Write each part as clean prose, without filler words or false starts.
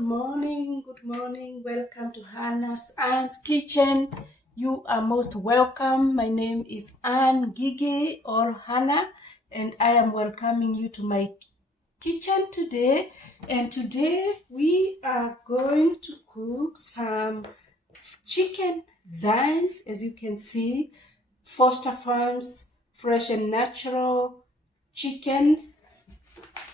good morning. Welcome to Hannah's Aunt's Kitchen. You are most welcome. My name is Ann Gigi or Hannah, and I am welcoming you to my kitchen today. And today we are going to cook some chicken thighs, as you can see, Foster Farms fresh and natural chicken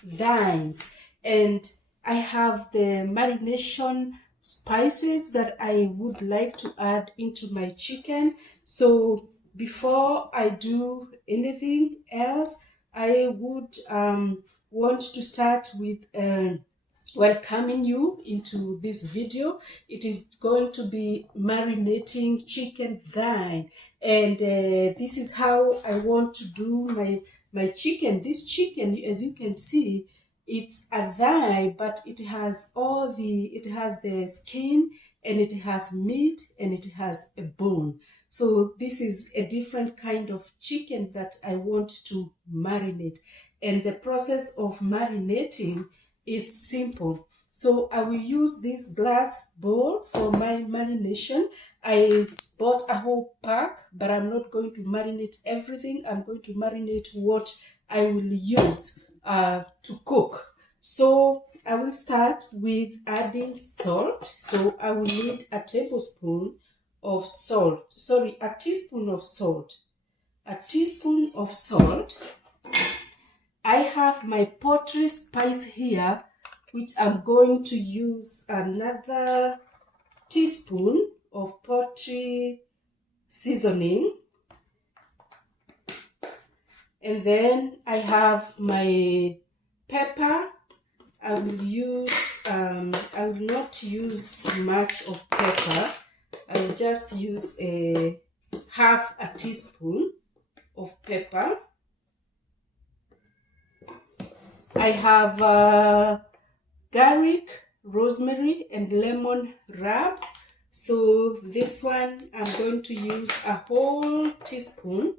thighs. And I have the marination spices that I would like to add into my chicken. So before I do anything else, I would want to start with welcoming you into this video. It is going to be marinating chicken thigh, and this is how I want to do my chicken. This chicken, as you can see, it's a thigh, but it has the skin, and it has meat, and it has a bone. So this is a different kind of chicken that I want to marinate. And the process of marinating is simple. So I will use this glass bowl for my marination. I bought a whole pack, but I'm not going to marinate everything. I'm going to marinate what I will use to cook. So I will start with adding salt. So I will need a teaspoon of salt. A teaspoon of salt. I have my poultry spice here, which I'm going to use another teaspoon of poultry seasoning. And then I have my pepper. I will not use much of pepper. I will just use half a teaspoon of pepper. I have garlic, rosemary, and lemon rub. So this one, I'm going to use a whole teaspoon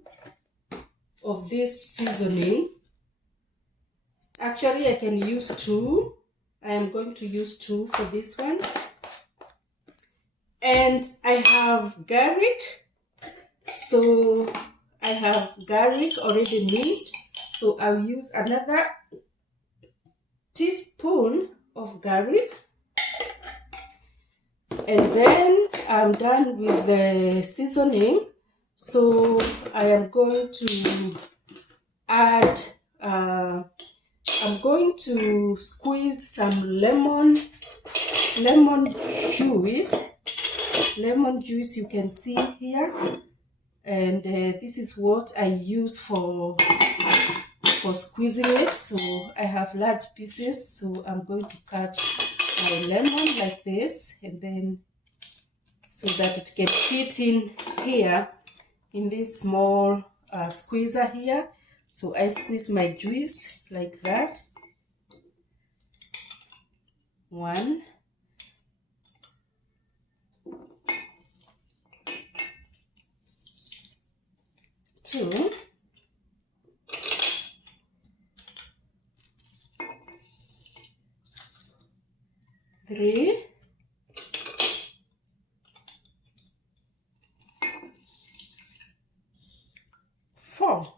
of this seasoning. Actually, I can use 2. I am going to use 2 for this one. And I have garlic. So I have garlic already minced. So I'll use another teaspoon of garlic. And then I'm done with the seasoning. So I am going to add I'm going to squeeze some lemon juice. Lemon juice, you can see here. And this is what I use for squeezing it. So I have large pieces, so I'm going to cut my lemon like this, and then so that it can fit in here in this small squeezer here. So I squeeze my juice like that. 1, 2, 3, 4.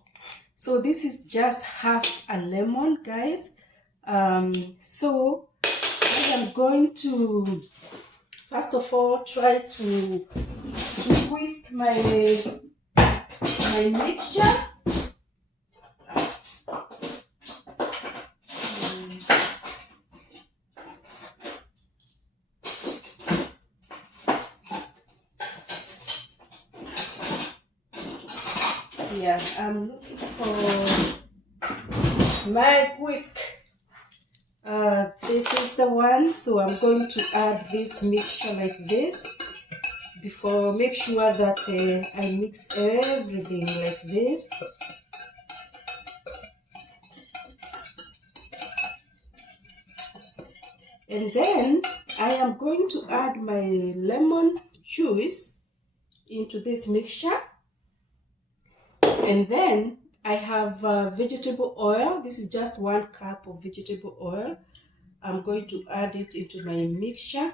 So this is just half a lemon, guys. So I am going to first of all try to whisk my mixture. Yeah, I'm looking for my whisk. This is the one. So I'm going to add this mixture like this. Make sure that I mix everything like this. And then I am going to add my lemon juice into this mixture. And then I have vegetable oil. This is just 1 cup of vegetable oil. I'm going to add it into my mixture.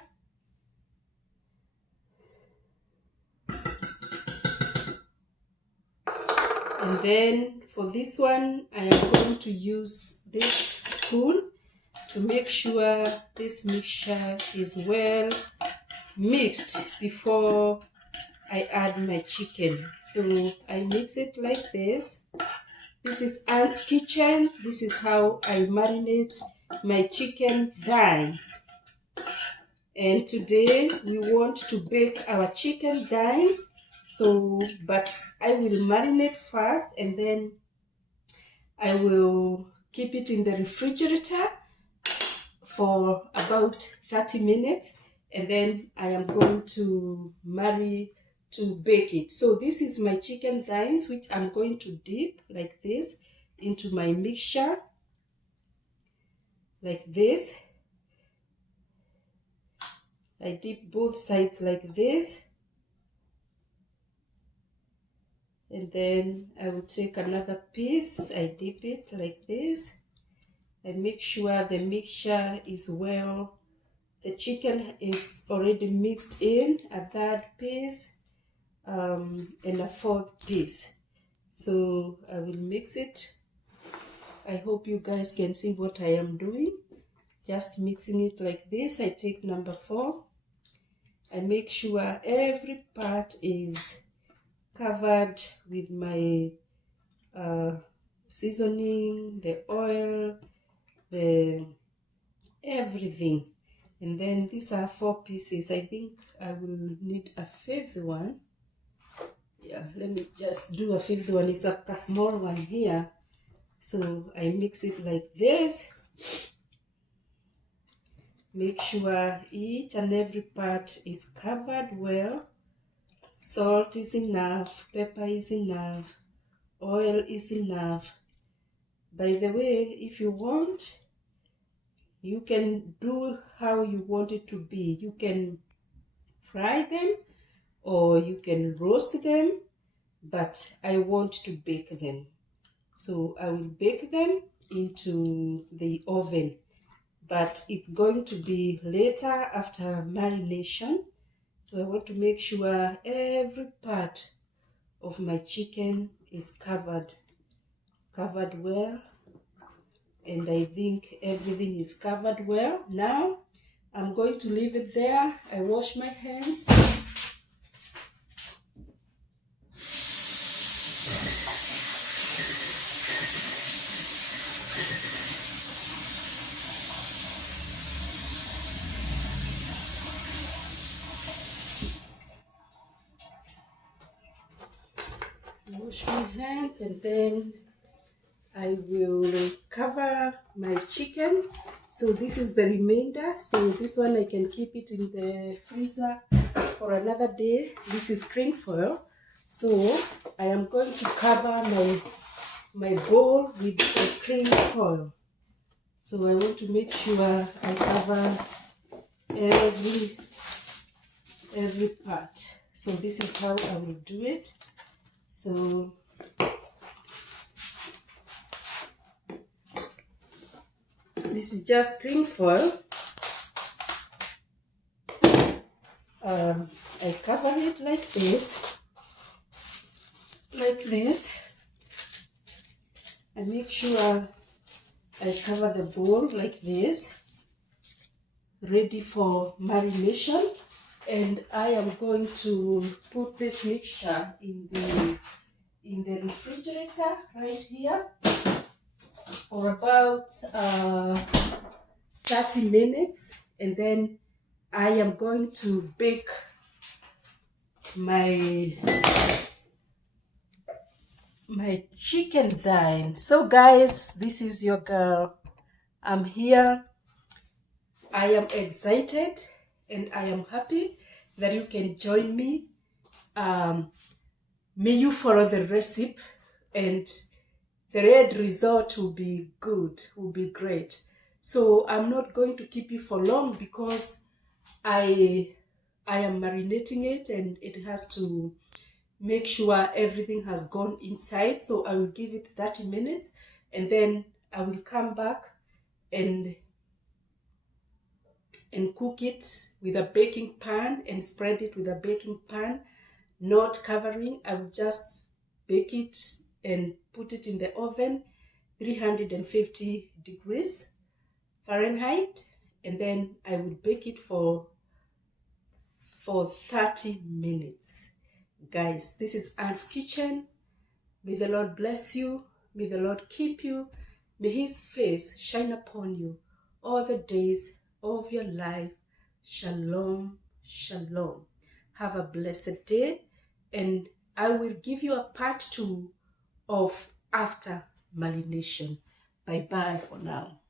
And then for this one, I am going to use this spoon to make sure this mixture is well mixed before I add my chicken. So I mix it like this. This is Anne's kitchen. This is how I marinate my chicken thighs. And today we want to bake our chicken thighs. But I will marinate first, and then I will keep it in the refrigerator for about 30 minutes, and then I am going to bake it. So this is my chicken thighs, which I'm going to dip like this into my mixture, like this. I dip both sides like this, and then I will take another piece. I dip it like this. I make sure the mixture is well. The chicken is already mixed in, a third piece and a fourth piece. So I will mix it. I hope you guys can see what I am doing. Just mixing it like this. I take number 4. I make sure every part is covered with my seasoning, the oil, the everything. And then these are 4 pieces. I think I will need a 5th one. Yeah, let me just do a 5th one. It's a small one here. So I mix it like this. Make sure each and every part is covered well. Salt is enough, pepper is enough, oil is enough. By the way, if you want, you can do how you want it to be. You can fry them or you can roast them, but I want to bake them. So I will bake them into the oven, but it's going to be later after marination. So I want to make sure every part of my chicken is covered well. And I think everything is covered well. Now I'm going to leave it there. I wash my hands. Wash my hands, and then I will cover my chicken. So this is the remainder. So this one I can keep it in the freezer for another day. This is cling foil. So I am going to cover my bowl with the cling foil. So I want to make sure I cover every part. So this is how I will do it. So this is just cling foil. I cover it like this. I make sure I cover the bowl like this, ready for marination. And I am going to put this mixture in the refrigerator right here for about 30 minutes, and then I am going to bake my chicken thigh. So guys, this is your girl. I'm here. I am excited and I am happy that you can join me. May you follow the recipe, and the end result will be good, will be great. So I'm not going to keep you for long because I am marinating it, and it has to make sure everything has gone inside. So I will give it 30 minutes, and then I will come back and and cook it with a baking pan and spread it with a baking pan, not covering. I will just bake it and put it in the oven, 350 degrees Fahrenheit, and then I would bake it for 30 minutes. Guys, this is Anne's Kitchen. May the Lord bless you. May the Lord keep you. May his face shine upon you all the days of your life. Shalom, shalom. Have a blessed day, and I will give you a part 2 of after marination. Bye-bye for now.